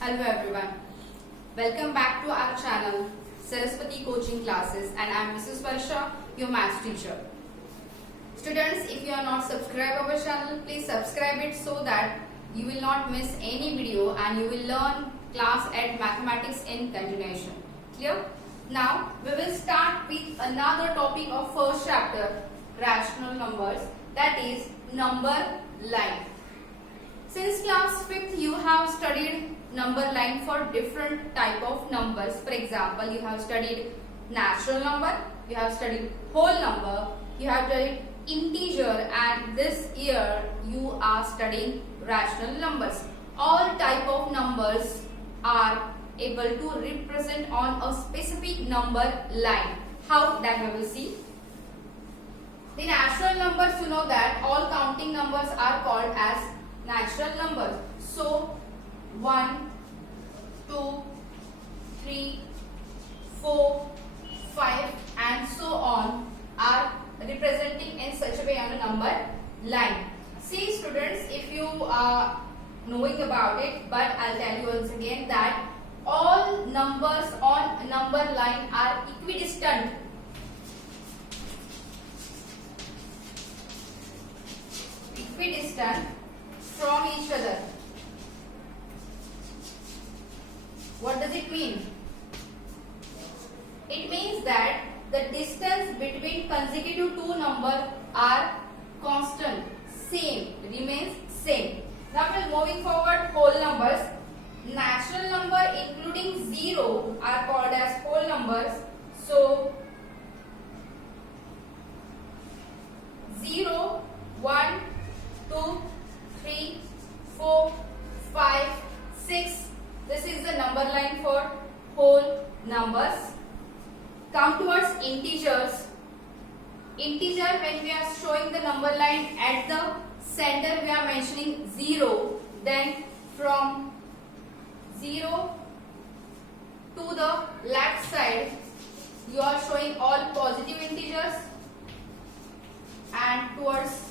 Hello everyone. Welcome back to our channel Saraswati Coaching Classes, and I am Mrs. Varsha, your maths teacher. Students, if you are not subscribed our channel, please subscribe it so that you will not miss any video and you will learn class at mathematics in continuation. Clear? Now we will start with another topic of first chapter, rational numbers, that is number line. Since class 5th you have studied number line for different type of numbers. For example, you have studied natural number, you have studied whole number, you have studied integer, and this year you are studying rational numbers. All type of numbers are able to represent on a specific number line. How? That we will see. The natural numbers, you know that all counting numbers are called as natural numbers. So 1, 2, 3, 4, 5 and so on are representing in such a way on a number line. See students, if you are knowing about it, but I'll tell you once again that all numbers on a number line are equidistant. Equidistant from each other. What does it mean? It means that the distance between consecutive two numbers are constant, same, remains same. Now we are moving forward, whole numbers. Natural number including 0 are called as whole numbers. So 0, 1, 2, 3, 4, 5, 6. This is the number line for whole numbers. Come towards integers. Integer, when we are showing the number line at the center, we are mentioning 0. Then from 0 to the left side, you are showing all positive integers, and towards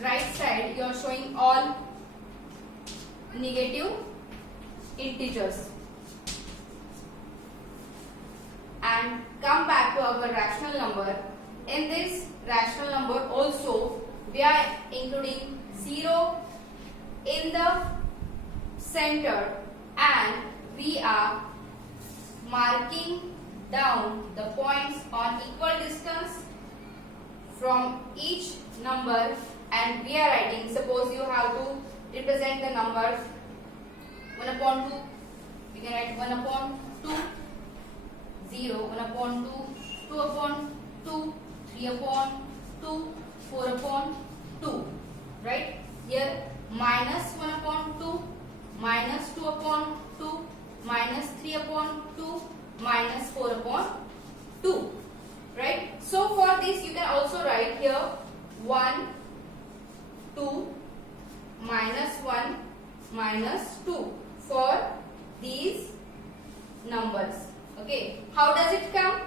right side, you are showing all negative integers. And come back to our rational number. In this rational number also we are including 0 in the center, and we are marking down the points on equal distance from each number, and we are writing, suppose you have to represent the numbers 1 upon 2, we can write 1 upon 2, 0, 1 upon 2, 2 upon 2, 3 upon 2, 4 upon 2, right? Here minus 1 upon 2, minus 2 upon 2, minus 3 upon 2, minus 4 upon 2, right? So for this you can also write here 1, 2, minus 1, minus 2 for these numbers. Okay, how does it come?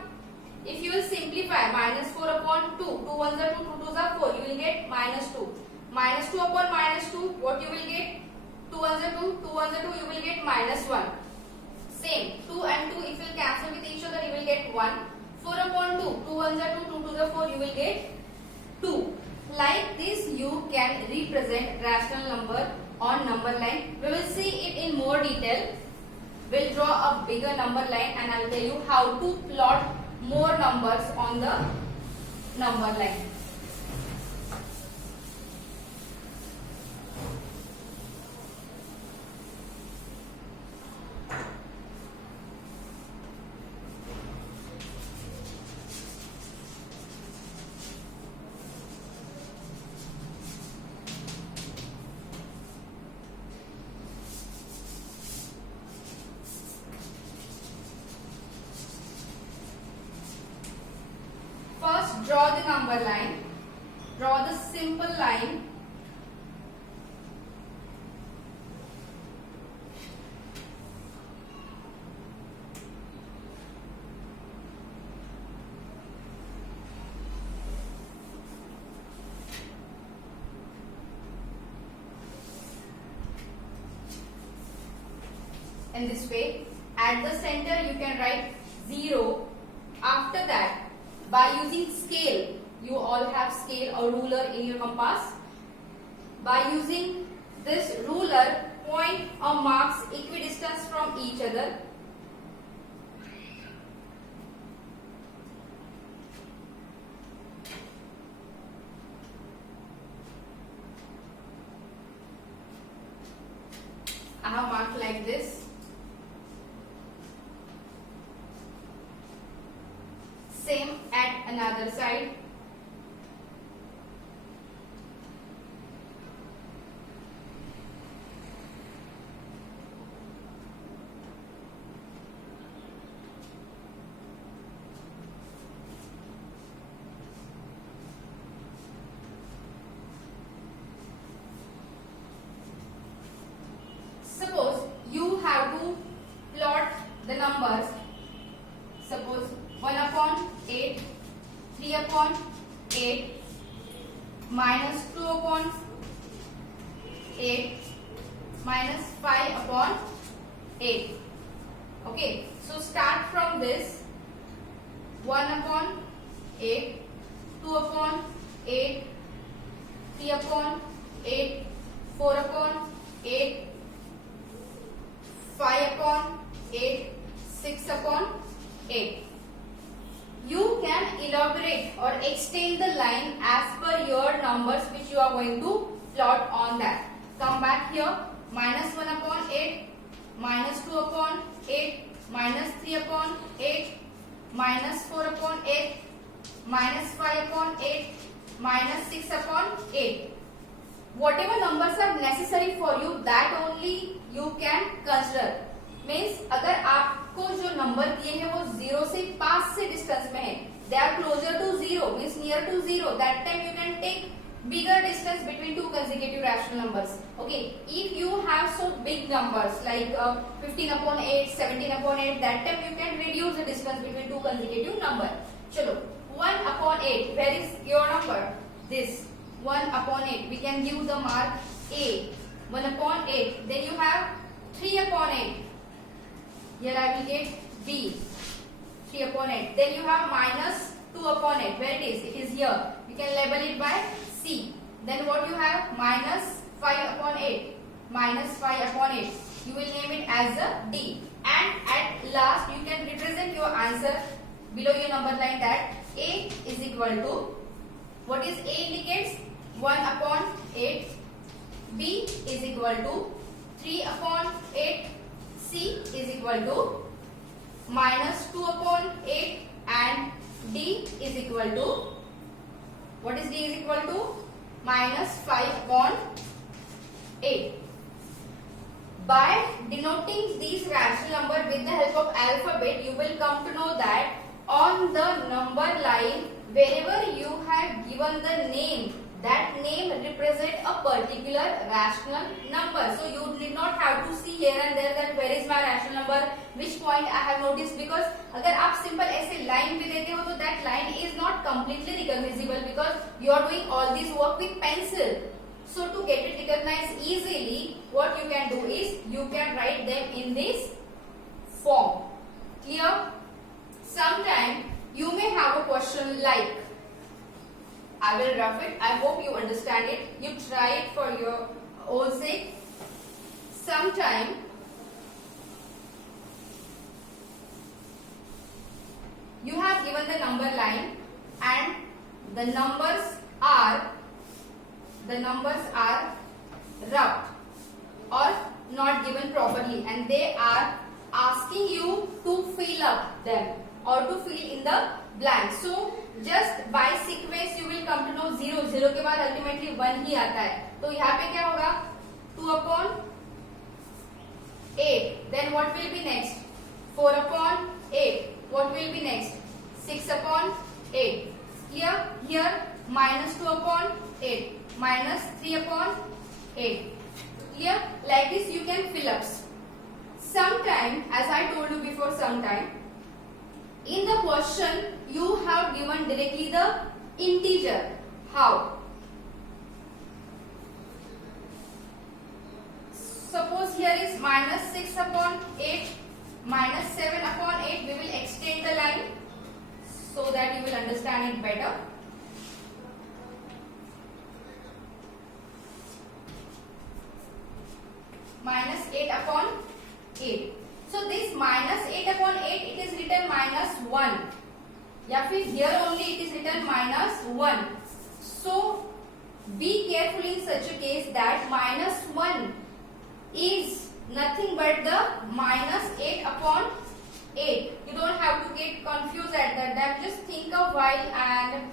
If you will simplify minus 4 upon 2, 2 ones are 2, 2 twos are 4, you will get minus 2. Minus 2 upon minus 2, what you will get? 2 ones are 2, 2 ones are 2, you will get minus 1. Same, 2 and 2 if you will cancel with each other, you will get 1. 4 upon 2, 2 ones are 2, 2 twos are 4, you will get 2. Like this you can represent rational number on number line. We will see it in more detail. We'll draw a bigger number line and I will tell you how to plot more numbers on the number line. First, draw the number line. Draw the simple line. in this way. At the center you can write 0. After that, by using scale, you all have scale or ruler in your compass. By using this ruler, point or marks equidistance from each other. I have marked like this. Same at another side. Suppose you have to plot the numbers. Suppose 1 upon 8, 3 upon 8, minus 2 upon 8, minus 5 upon 8. Okay, so start from this. 1 upon 8, 2 upon 8, 3 upon 8, 4 upon 8, 5 upon 8, 6 upon 8. You can elaborate or extend the line as per your numbers which you are going to plot on that. Come back here. Minus 1 upon 8, minus 2 upon 8, minus 3 upon 8, minus 4 upon 8, minus 5 upon 8, minus 6 upon 8. Whatever numbers are necessary for you, that only you can consider. Means अगर आपको जो number दिए हैं वो 0 से 5 से distance में है, they are closer to 0, means near to 0, that time you can take bigger distance between two consecutive rational numbers. Okay, if you have so big numbers like 15 upon 8, 17 upon 8, that time you can reduce the distance between two consecutive numbers. Chalo, 1 upon 8, where is your number? This 1 upon 8, we can give the mark A. 1 upon 8, then you have 3 upon 8. Here I will get B. 3 upon 8. Then you have minus 2 upon 8. Where it is? It is here. You can label it by C. Then what you have? Minus 5 upon 8. Minus 5 upon 8. You will name it as a D. And at last you can represent your answer below your number line that A is equal to, what is A indicates? 1 upon 8. B is equal to 3 upon 8. C is equal to minus 2 upon 8 and D is equal to, what is D is equal to? Minus 5 upon 8. By denoting these rational number with the help of alphabet, you will come to know that on the number line, wherever you have given the name, that name represent a particular rational number. So you did not have to see here and there that where is my rational number, which point I have noticed, because अगर आप simple ऐसे line भी देते हो तो that line is not completely recognizable because you are doing all this work with pencil. So to get it recognized easily, what you can do is you can write them in this form. Clear? Sometime you may have a question like, I will rough it. I hope you understand it. You try it for your own sake. Sometime you have given the number line and the numbers are roughed or not given properly, and they are asking you to fill up them or to fill in the blank. So just by sequence you will come to know 0. 0 के बाद ultimately 1 ही आता है. तो यहाँ पे क्या होगा? 2 upon 8. Then what will be next? 4 upon 8. What will be next? 6 upon 8. Here, here minus 2 upon 8. Minus 3 upon 8. Here, like this you can fill up. Sometime, as I told you before, sometime in the question you have given directly the integer. How? Suppose here is this minus 6 upon 8, minus 7 upon 8, we will extend the line so that you will understand it better. Minus 8 upon 8. So this minus 8 upon 8, it is written minus 1. या फिर here only it is written minus 1. So be careful in such a case that minus 1 is nothing but the minus 8 upon 8. You don't have to get confused at that time. Just think a while and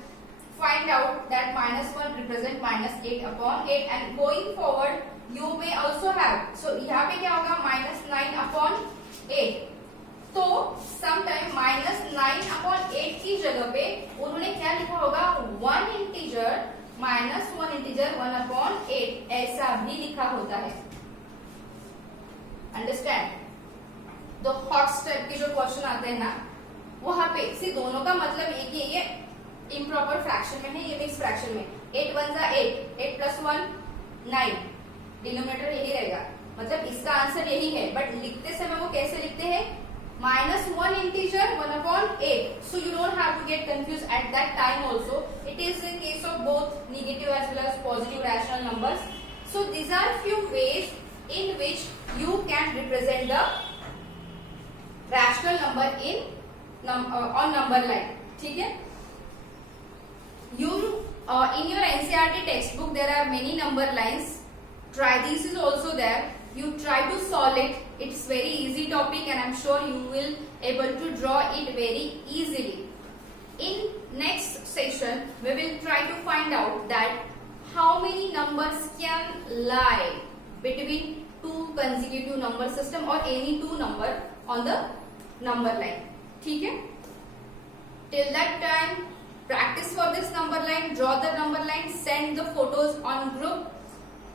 find out that minus 1 represent minus 8 upon 8, and going forward you may also have. So यहाँ पे क्या होगा, minus 9 upon 8. तो sometime minus 9 upon 8 की जगह पे उन्होंने क्या लिखा होगा, 1 इंटीजर minus 1 इंटीजर 1 upon 8 ऐसा भी लिखा होता है. अंडरस्टैंड? तो हॉट्स टाइप के जो क्वेश्चन आते हैं ना, वहां पे सी दोनों का मतलब एक ही है. ये इम्प्रॉपर फ्रैक्शन में है, ये मिक्स फ्रैक्शन में. 8 1 जा 8, 8 plus 1 9, डिनोमिनेटर यही रहेगा. मतलब इसका आंसर यही है. बट लिखते समय वो कैसे लिखते हैं, minus 1 integer 1 upon 8. So you don't have to get confused at that time also. It is a case of both negative as well as positive rational numbers. So these are few ways in which you can represent the rational number on number line. ठीक है? You in your NCERT textbook there are many number lines. Try this is also there. You try to solve it. It's very easy topic and I'm sure you will able to draw it very easily. In next session we will try to find out that how many numbers can lie between two consecutive number system or any two number on the number line. ठीक है? Till that time, practice for this number line, draw the number line, send the photos on group.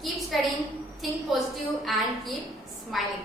Keep studying, think positive and keep smiling.